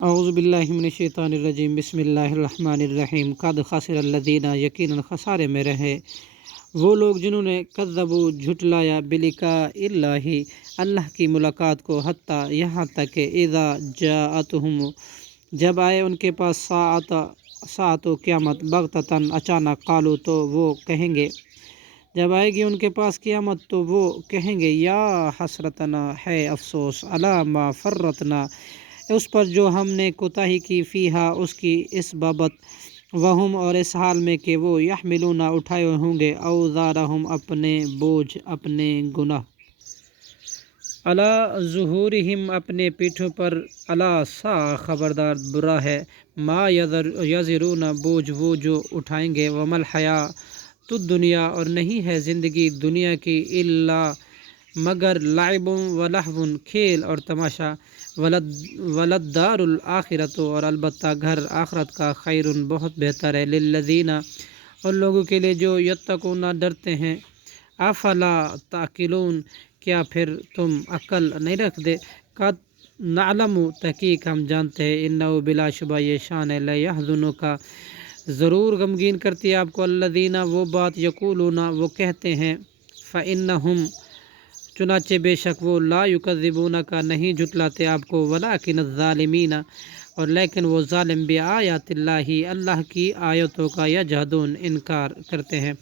اعوذ باللہ من الشیطان الرجیم بسم اللہ الرحمن الرحیم قد خسر الذین یقیناً خسارے میں رہے وہ لوگ جنہوں نے کذبوا جھٹلایا بلقاء اللہ اللہ کی ملاقات کو حتیٰ یہاں تک کہ اذا جاءتہم جب آئے ان کے پاس ساعت و قیامت بغتتاً اچانک قالوا تو وہ کہیں گے جب آئے گی ان کے پاس قیامت تو وہ کہیں گے یا حسرتنا ہے افسوس علی ما فرطنا اس پر جو ہم نے کوتاہی کی فیہا اس کی اس بابت وہم اور اس حال میں کہ وہ یحملون اٹھائے ہوں گے اوزارہم اپنے بوجھ اپنے گناہ علی ظہورہم اپنے پیٹھوں پر الا سا خبردار برا ہے ما یزرون بوجھ وہ جو اٹھائیں گے وما الحیاۃ الدنیا اور نہیں ہے زندگی دنیا کی الا مگر لعب و لہو کھیل اور تماشا ولدار الآخرت اور البتہ گھر آخرت کا خیر بہت بہتر ہے للذین اور لوگوں کے لیے جو یتقون ڈرتے ہیں افلا تعقلون کیا پھر تم عقل نہیں رکھتے قد نعلم تحقیق ہم جانتے ہیں انہ بلا شبہ یہ شان ہے لیحزنک ضرور غمگین کرتی ہے آپ کو الذین وہ بات یقولون وہ کہتے ہیں فإنہم چنانچہ بے شک وہ لا یکذبون کا نہیں جھٹلاتے آپ کو ولکن الظالمین اور لیکن وہ ظالم بآیات اللہ اللہ کی آیتوں کا یجحدون انکار کرتے ہیں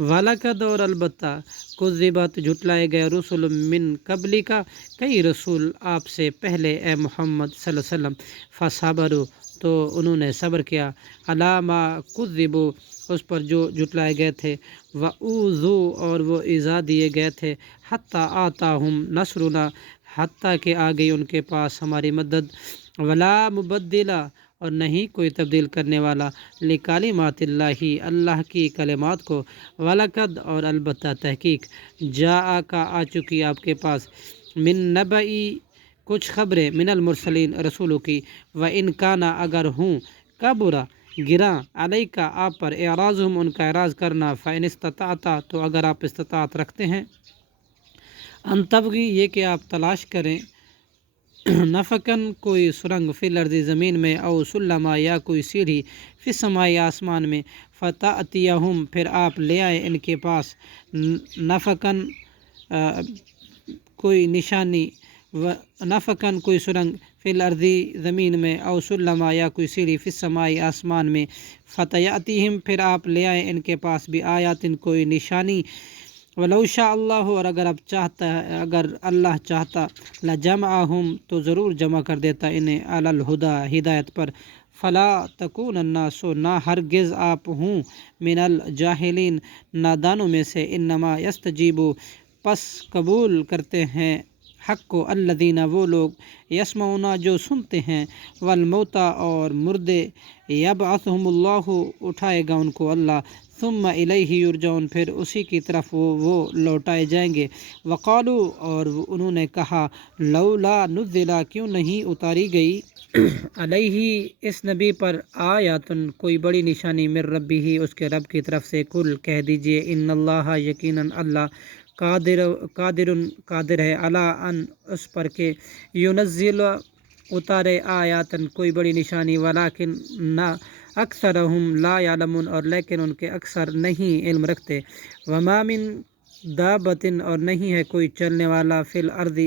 وَلَقَدْ اور البتہ کذبت جھٹلائے گئے رسول من قبل کا کئی رسول آپ سے پہلے اے محمد صلی اللہ علیہ وسلم فصبروا تو انہوں نے صبر کیا علی ما کذبوا اس پر جو جھٹلائے گئے تھے وَأُوذُوا اور وہ ایذا دیے گئے تھے حتیٰ آتاہم نصرنا حتیٰ کہ آ گئی ان کے پاس ہماری مدد ولا مبدلا اور نہیں کوئی تبدیل کرنے والا لکلمات اللہ اللہ کی کلمات کو وَلَقَدْ اور البتہ تحقیق جاء کا آ چکی آپ کے پاس من نبئی کچھ خبریں من المرسلین رسولوں کی وَإِنْ كَانَ اگر ہوں کبرا گراں علیکا آپ پر اعراضہم ان کا اعراض کرنا فإن استطعت تو اگر آپ استطاعت رکھتے ہیں ان تبغی یہ کہ آپ تلاش کریں نفقن کوئی سرنگ فی الارض زمین میں او سلما یا کوئی سیڑھی فی السماء آسمان میں فتأتیہم پھر آپ لے آئے ان کے پاس نفقن کوئی نشانی نفقن کوئی سرنگ فی الارض زمین میں او سلما یا کوئی سیڑھی فی السماء آسمان میں فتأتیہم پھر آپ لے آئے ان کے پاس بھی آیات کوئی نشانی ولو شاء اللہ اور اگر اللہ چاہتا لجمعہم تو ضرور جمع کر دیتا انہیں علی الہدی ہدایت پر فلا تکونن سو نہ ہرگز آپ ہوں من الجاہلین نادانوں میں سے انما یستجیب پس قبول کرتے ہیں حق کو الذین وہ لوگ یسمعون جو سنتے ہیں والموتى اور مردے یبعثہم اللہ اٹھائے گا ان کو اللہ ثم الیہ یرجعون پھر اسی کی طرف وہ لوٹائے جائیں گے وقالوا اور انہوں نے کہا لولا نزلا کیوں نہیں اتاری گئی علیہ اس نبی پر آیاتن کوئی بڑی نشانی من ربہ اس کے رب کی طرف سے کل کہہ دیجئے ان اللہ یقیناً اللہ قادر ہے علی ان اس پر کہ ینزل اتارے آیاتن کوئی بڑی نشانی ولیکن نہ اکثرہم لا یعلمون اور لیکن ان کے اکثر نہیں علم رکھتے وما من دابۃ اور نہیں ہے کوئی چلنے والا فی الارض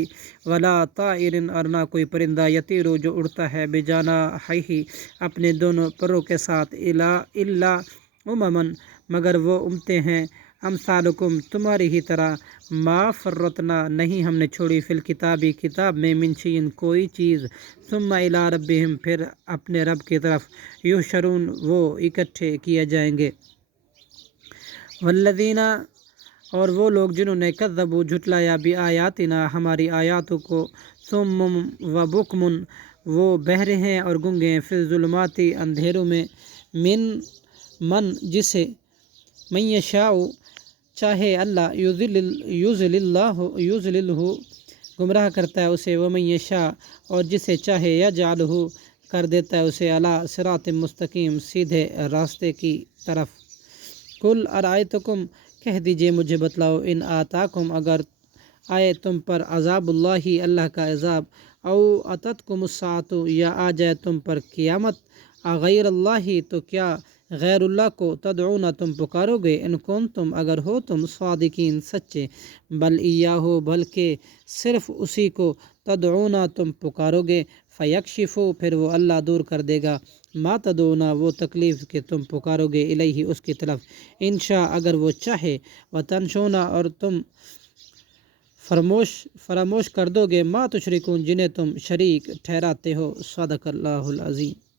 ولا طائر اور نہ کوئی پرندہ یطیر جو اڑتا ہے بجناحیہ اپنے دونوں پروں کے ساتھ الا اممن مگر وہ امتیں ہیں امثالکم تمہاری ہی طرح ما فرطنا نہیں ہم نے چھوڑی فی الکتابی کتاب میں من شیء کوئی چیز ثم الی ربہم پھر اپنے رب کی طرف یحشرون وہ اکٹھے کیے جائیں گے والذین اور وہ لوگ جنہوں نے کذبوا جھٹلایا بآیاتنا ہماری آیاتوں کو صم و بکم وہ بہرے ہیں اور گنگے ہیں فی الظلمات اندھیروں میں من جسے من یشاء چاہے اللہ یضللہ گمراہ کرتا ہے اسے ومن یشاء اور جسے چاہے یجعلہ کر دیتا ہے اسے علی صراط مستقیم سیدھے راستے کی طرف قل ارائیتکم کہہ دیجئے مجھے بتلاؤ ان آتاکم اگر آئے تم پر عذاب اللہ اللہ کا عذاب او اتتکم الساعۃ یا آ جائے تم پر قیامت، غیر اللہ تو کیا غیر اللہ کو تدعون تم پکارو گے، ان کنتم اگر ہو تم صادقین سچے، بل ایاہو بلکہ صرف اسی کو تدعون تم پکارو گے، فیکشفو پھر وہ اللہ دور کر دے گا، ما تدعون وہ تکلیف کہ تم پکارو گے، الیہ اس کی طرف، انشاء اگر وہ چاہے، وتنشون اور تم فراموش کر دو گے، ما تشرکون جنہیں تم شریک ٹھہراتے ہو، صدق اللہ العظیم۔